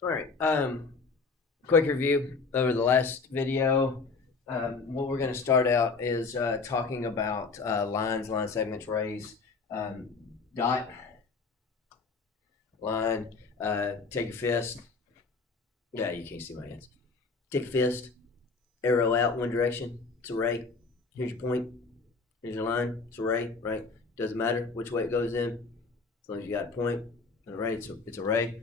All right. Quick review over the last video. What we're going to start out is talking about lines, line segments, rays, dot, line. Take your fist. Yeah, you can't see my hands. Take your fist. Arrow out one direction. It's a ray. Here's your point. Here's your line. It's a ray, right? Doesn't matter which way it goes in, as long as you got a point and a ray. It's a ray.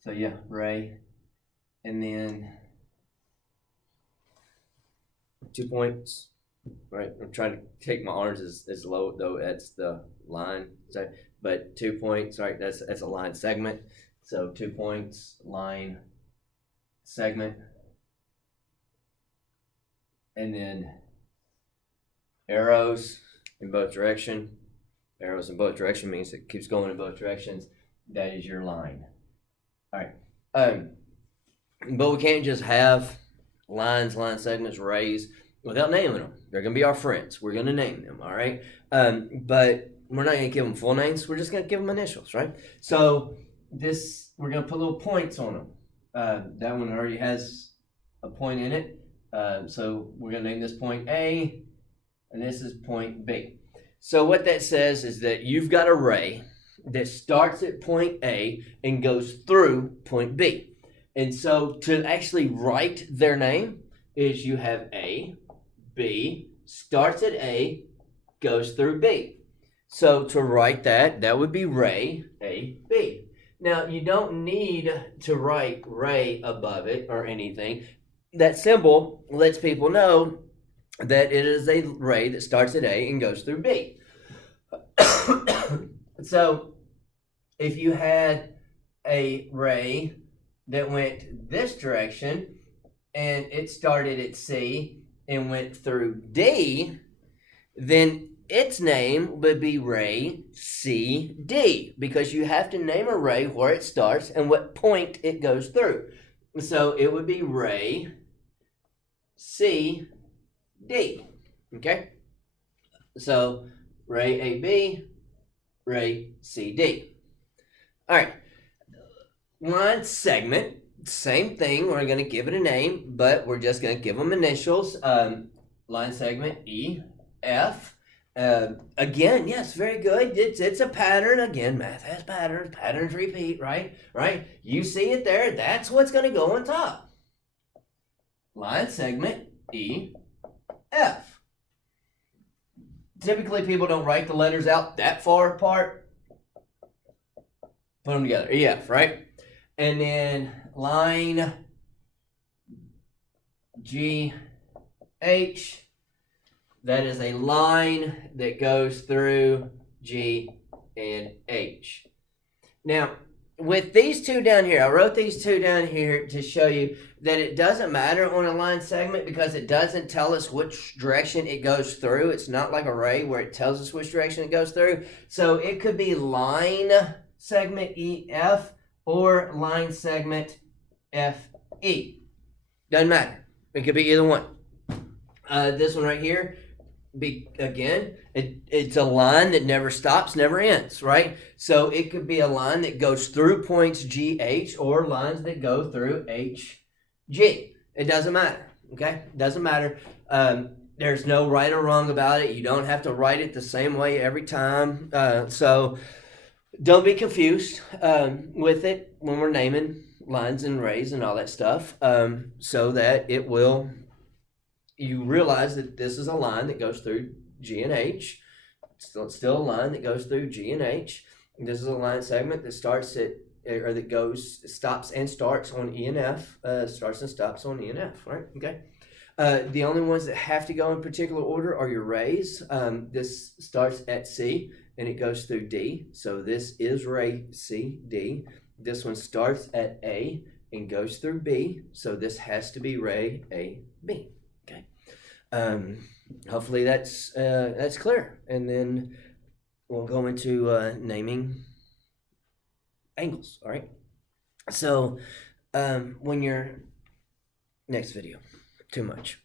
So yeah, ray, and then 2 points. Right, I'm trying to take my arms as low though. That's the line. So, but 2 points. Right, that's a line segment. So 2 points, line segment, and then arrows in both direction. Arrows in both direction means it keeps going in both directions. That is your line. All right. But we can't just have lines, line segments, rays without naming them. They're going to be our friends. We're going to name them, all right? But we're not going to give them full names. We're just going to give them initials, right? So we're going to put little points on them. That one already has a point in it. So we're going to name this point A, and this is point B. So what that says is that you've got a ray that starts at point A and goes through point B. And so to actually write their name is you have A, B, starts at A, goes through B. So to write that would be ray, A, B. Now you don't need to write ray above it or anything. That symbol lets people know that it is a ray that starts at A and goes through B. So if you had a ray that went this direction and it started at C and went through D, then its name would be ray CD, because you have to name a ray where it starts and what point it goes through. So it would be ray CD. Okay? So ray AB, ray CD. All right. Line segment, same thing. We're going to give it a name, but we're just going to give them initials. Line segment E, F. Again, yes, very good. It's a pattern. Again, math has patterns. Patterns repeat, right? Right? You see it there. That's what's going to go on top. Line segment E, F. Typically, people don't write the letters out that far apart. Put them together. EF, right? And then line GH, that is a line that goes through G and H. Now, with these two down here, I wrote these two down here to show you that it doesn't matter on a line segment because it doesn't tell us which direction it goes through. It's not like a ray where it tells us which direction it goes through. So it could be line segment EF or line segment FE. Doesn't matter. It could be either one. This one right here, it's a line that never stops, never ends, right? So it could be a line that goes through points GH or lines that go through HG. It doesn't matter, okay? It doesn't matter. There's no right or wrong about it. You don't have to write it the same way every time. So don't be confused with it when we're naming lines and rays and all that stuff, so that you realize that this is a line that goes through G and H. It's still a line that goes through G and H. And this is a line segment that stops and starts on E and F. Starts and stops on E and F, right? Okay. The only ones that have to go in particular order are your rays. This starts at C and it goes through D. So this is ray C, D. This one starts at A and goes through B. So this has to be ray A, B. Okay. Hopefully that's clear. And then we'll go into naming angles. All right. So when you're next video, too much.